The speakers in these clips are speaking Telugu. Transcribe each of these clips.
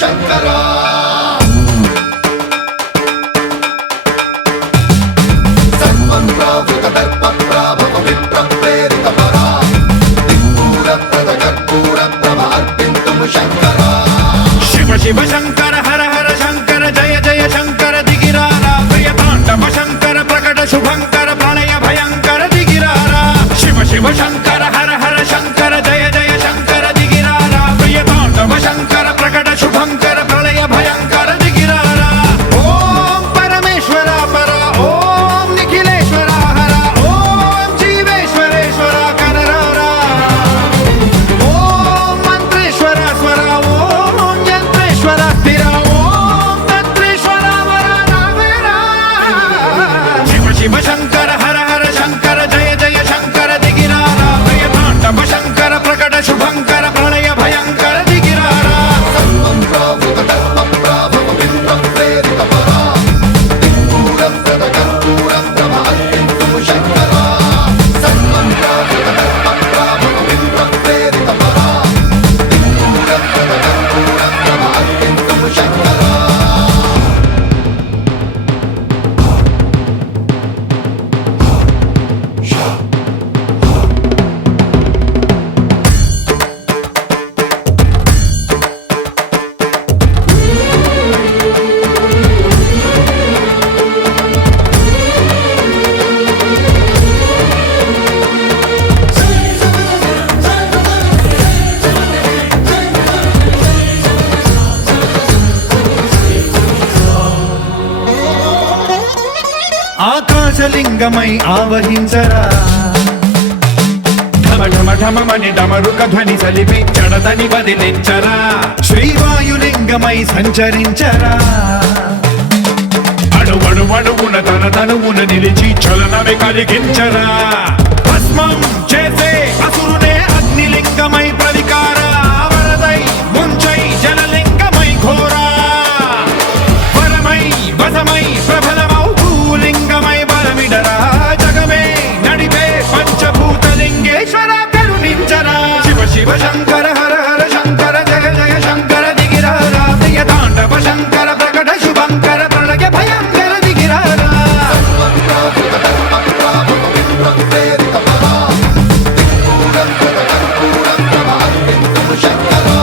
శంకరా సర్వం ప్రావృత దర్ప ప్రాభవ విప్ర ప్రేరిత పరా దిక్పూర ప్రద కర్పూర ప్రభ అర్పింతుము శంకరా శివ శివ శంకర హర హర శంకర జయ జయ శంకర దిగిరారా ప్రియ తాండవ శంకర ప్రకట శుభంకర ప్రళయ భయంకర దిగిరారా శివ శివ శంకర హర హర శంకర జయ జయ శంకర దిగిరారా ప్రియ తాండవ శంకర ప్రకట శుభంకర ప్రళయ భయంకర దిగిరారా ఓం పరమేశ్వర పర ఓం నిఖిలేశ్వర హర ఓం జీవేశ్వరేశ్వర కరరారా ఓం మంత్రేశ్వర స్వర ఓం యంత్రేశ్వర స్థిర ఓం తంత్రేశ్వర వర నావేరా శివ శివ శంకర హర హర శంకర జయ జయ శంకర దిగిరారా ప్రియ తాండవ శంకర ప్రకట శుభంకర ప్రళయ భయంకర దిగిరారా సర్వం ప్రావృత దర్ప ప్రాభవ విప్ర ప్రేరిత పరా దిక్పూర ప్రద కర్పూర ప్రభ అర్పింతుము శంకరా సర్వం ప్రావృత దర్ప ప్రాభవ విప్ర ప్రేరిత పరా దిక్పూర ప్రద కర్పూర ప్రభ అర్పింతుము శంకరా ఆకాశలింగమై ఆవహించరా ఢమ ఢమ ఢమమని డమరుక ధ్వని సలిపి చడదని వదిలించరా శ్రీవాయులింగమై సంచరించరా అణువణువున తన తనువున నిలిచి చలనమే కలిగించరా భస్మం చేసే అసురునే అగ్నిలింగమై ప్రవికార వరదై ముంచై జలలింగమై ఘోరా వరమై వసమై ప్రబలమౌ భూలింగమై బలమిడరా జగమే నడిపే పంచభూతలింగేశ్వర కరుణించరా శివ శివ శంకర హర హర శంకర జయ జయ శంకర దిగిరారా ప్రియ తాండవ శంకర ప్రకట శుభంకర ప్రళయ భయంకర దిగిరారా సర్వం ప్రావృత దర్ప ప్రాభవ విప్ర ప్రేరిత పరా దిక్పూర ప్రద కర్పూర ప్రభ అర్పింతుము శంకరా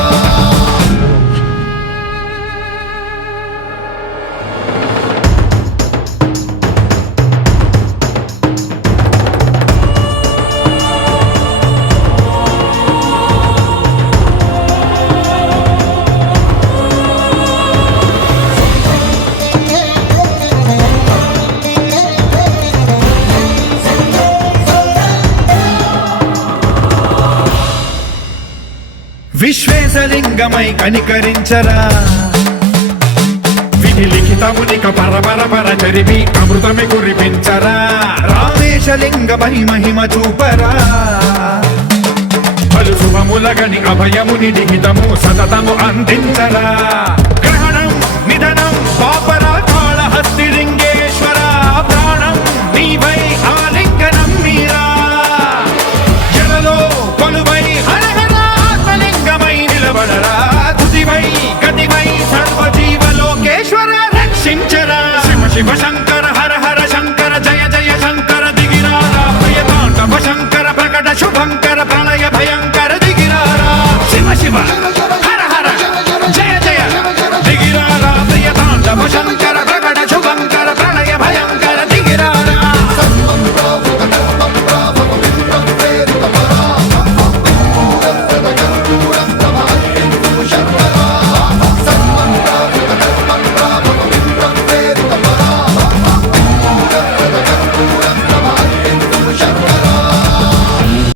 విశ్వేశలింగమై కనికరించరా విధి లిఖితమునిక పరపర పర చరివి అమృతమి కురిపించరా రామేశలింగమై మహిమ చూపరా పలు శుభములగని అభయముని లిఖితము సతతము అందించరా గ్రహణం నిధనం పాప